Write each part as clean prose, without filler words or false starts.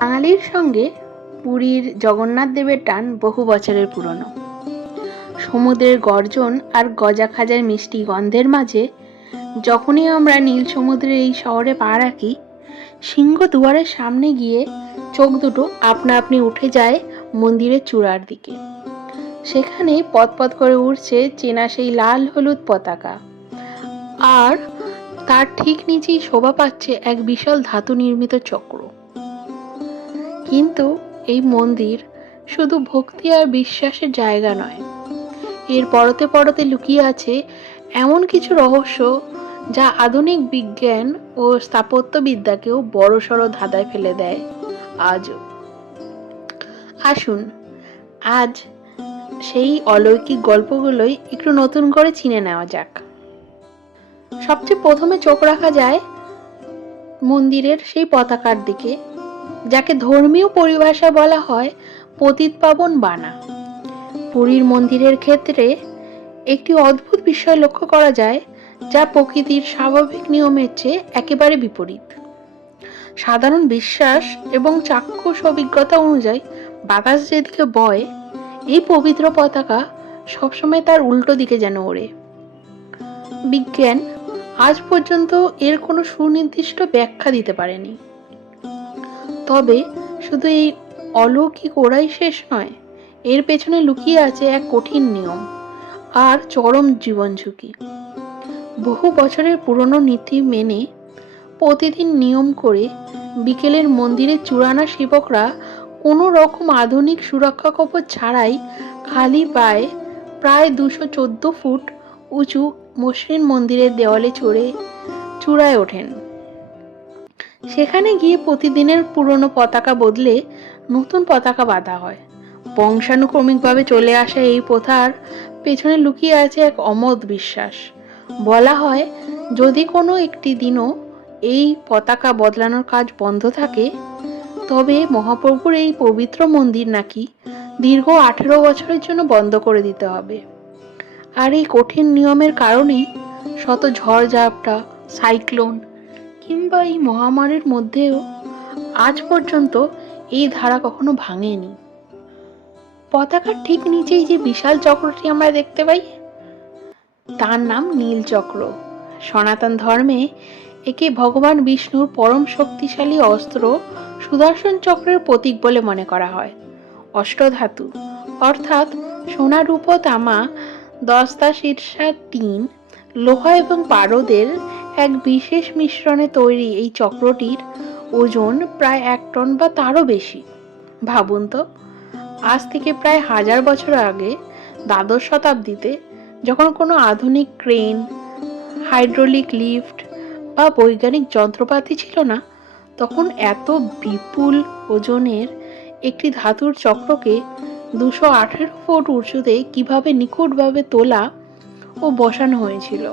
বাঙালির সঙ্গে পুরীর জগন্নাথ দেবের টান বহু বছরের পুরনো। সমুদ্রের গর্জন আর গজা খাজার মিষ্টি গন্ধের মাঝে যখনই আমরা নীল সমুদ্রের এই শহরে পা রাখি, সিংহ দুয়ারের সামনে গিয়ে চোখ দুটো আপনা আপনি উঠে যায় মন্দিরের চূড়ার দিকে। সেখানে পথ করে উঠছে চেনা সেই লাল হলুদ পতাকা, আর তার ঠিক নিচেই শোভা পাচ্ছে এক বিশাল ধাতু নির্মিত চক্র। কিন্তু এই মন্দির শুধু ভক্তি আর বিশ্বাসের জায়গা নয়, এর পরতে পরতে লুকিয়ে আছে এমন কিছু রহস্য যা আধুনিক বিজ্ঞান ও স্থাপত্যবিদ্যাকেও বড়সড় ধাঁধায় ফেলে দেয় আজও। আসুন আজ সেই অলৌকিক গল্পগুলোই একটু নতুন করে চিনে নেওয়া যাক। সবচেয়ে প্রথমে চোখ রাখা যায় মন্দিরের সেই পতাকার দিকে, যাকে ধর্মীয় পরিভাষায় বলা হয় পতিত পাবন বানা। পুরীর মন্দিরের ক্ষেত্রে একটি অদ্ভুত বিষয় লক্ষ্য করা যায়, যা প্রকৃতির স্বাভাবিক নিয়মের চেয়ে একেবারে বিপরীত। সাধারণ বিশ্বাস এবং চাক্ষুষ অভিজ্ঞতা অনুযায়ী বাতাস যেদিকে বয়, এই পবিত্র পতাকা সবসময় তার উল্টো দিকে যেন ওড়ে। বিজ্ঞান আজ পর্যন্ত এর কোনো সুনির্দিষ্ট ব্যাখ্যা দিতে পারেনি। তবে শুধু এই অলৌকিক ওড়াই শেষ নয়, এর পেছনে লুকিয়ে আছে এক কঠিন নিয়ম আর চরম জীবন ঝুঁকি। বহু বছরের পুরনো নীতি মেনে প্রতিদিন নিয়ম করে বিকেলের মন্দিরের চূড়ানা সেবকরা কোনো রকম আধুনিক সুরক্ষা কবচ ছাড়াই খালি পায়ে প্রায় 214 ফুট উঁচু মসৃণ মন্দিরের দেওয়ালে চড়ে চূড়ায় ওঠেন। সেখানে গিয়ে প্রতিদিনের পুরনো পতাকা বদলে নতুন পতাকা বাঁধা হয়। বংশানুক্রমিকভাবে চলে আসা এই প্রথার পেছনে লুকিয়ে আছে এক অমোঘ বিশ্বাস। বলা হয়, যদি কোনো একটি দিনও এই পতাকা বদলানোর কাজ বন্ধ থাকে, তবে মহাপ্রভুর এই পবিত্র মন্দির নাকি দীর্ঘ 18 বছরের জন্য বন্ধ করে দিতে হবে। আর এই কঠিন নিয়মের কারণেই শত ঝড়-ঝাপটা, সাইক্লোন কিংবা এই মহামারীর মধ্যেও আজ পর্যন্ত এই ধারা কখনো ভাঙেনি। পতাকার ঠিক নিচেই যে বিশাল চক্রটি আমরা দেখতে পাই, তার নাম নীল চক্র। সনাতন ধর্মে একে ভগবান বিষ্ণুর পরম শক্তিশালী অস্ত্র সুদর্শন চক্রের প্রতীক বলে মনে করা হয়। অষ্টধাতু অর্থাৎ সোনা, রূপ, তামা, দস্তা, সীসা, টিন, লোহা এবং পারদের এক বিশেষ মিশ্রণে তৈরি এই চক্রটির ওজন প্রায় 1 টন বা তারও বেশি। ভাবুন তো, আজ থেকে প্রায় 1000 বছর আগে দ্বাদশ শতাব্দীতে যখন কোনো আধুনিক ক্রেন, হাইড্রোলিক লিফট বা বৈজ্ঞানিক যন্ত্রপাতি ছিল না, তখন এত বিপুল ওজনের একটি ধাতুর চক্রকে 218 ফুট উঁচুতে কিভাবে নিখুঁতভাবে তোলা ও বসানো হয়েছিল,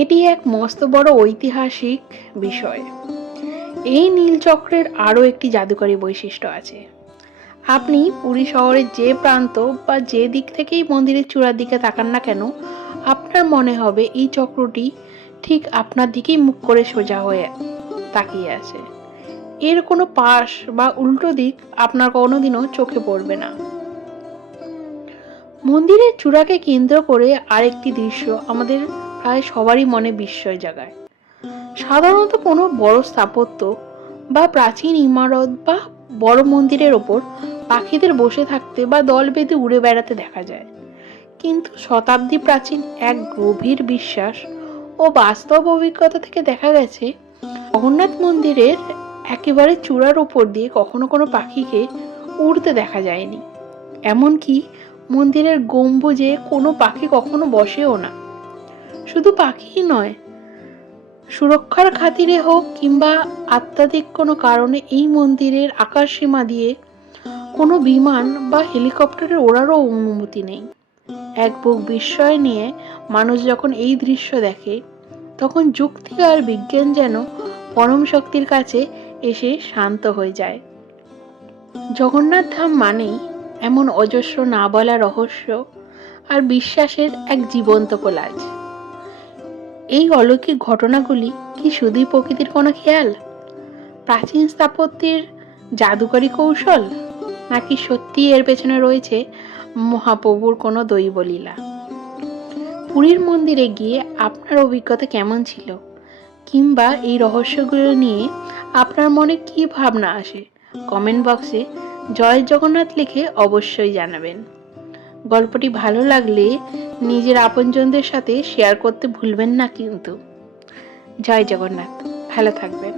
এটি এক মস্ত বড় ঐতিহাসিক বিষয়। এই নীল চক্রের আরও একটি জাদুকরী বৈশিষ্ট্য আছে। আপনি পুরী শহরের যে প্রান্ত বা যে দিক থেকেই মন্দিরের চূড়ার দিকে তাকান না কেন, আপনার মনে হবে এই চক্রটি ঠিক আপনার দিকেই মুখ করে সোজা হয়ে তাকিয়ে আছে। এর কোনো পাশ বা উল্টো দিক আপনার কোনোদিনও চোখে পড়বে না। মন্দিরের চূড়াকে কেন্দ্র করে আরেকটি দৃশ্য আমাদের প্রায় সবারই মনে বিস্ময় জাগায়। সাধারণত কোনো বড় স্থাপত্য বা প্রাচীন ইমারত বা বড় মন্দিরের ওপর পাখিদের বসে থাকতে বা দল বেঁধে উড়ে বেড়াতে দেখা যায়, কিন্তু শতাব্দী প্রাচীন এক গভীর বিশ্বাস ও বাস্তব অভিজ্ঞতা থেকে দেখা গেছে, জগন্নাথ মন্দিরের একেবারে চূড়ার উপর দিয়ে কখনো কোনো পাখিকে উড়তে দেখা যায়নি। এমনকি মন্দিরের গম্বুজে কোনো পাখি কখনো বসেও না। শুধু পাখিই নয়, সুরক্ষার খাতিরে হোক কিংবা আধ্যাত্মিক কোনো কারণে এই মন্দিরের আকাশ সীমা দিয়ে কোনো বিমান বা হেলিকপ্টারের ওড়ারও অনুমতি নেই। এক বুক বিস্ময় নিয়ে মানুষ যখন এই দৃশ্য দেখে, তখন যুক্তি আর বিজ্ঞান যেন পরম শক্তির কাছে এসে শান্ত হয়ে যায়। জগন্নাথ ধাম মানেই এমন অজস্র না বলা রহস্য আর বিশ্বাসের এক জীবন্ত কোলাজ। এই অলৌকিক ঘটনাগুলি কি শুধুই প্রকৃতির কোনো খেয়াল? প্রাচীন স্থাপত্যের জাদুকরী কৌশল, নাকি সত্যি এর পেছনে রয়েছে মহাপ্রভুর কোনো দৈবলীলা? পুরীর মন্দিরে গিয়ে আপনার অভিজ্ঞতা কেমন ছিল, কিংবা এই রহস্যগুলো নিয়ে আপনার মনে কি ভাবনা আসে? কমেন্ট বক্সে জয় জগন্নাথ লিখে অবশ্যই জানাবেন। গল্পটি ভালো লাগলে নিজের আপনজনদের সাথে শেয়ার করতে ভুলবেন না কিন্তু। জয় জগন্নাথ, ভালো থাকবেন।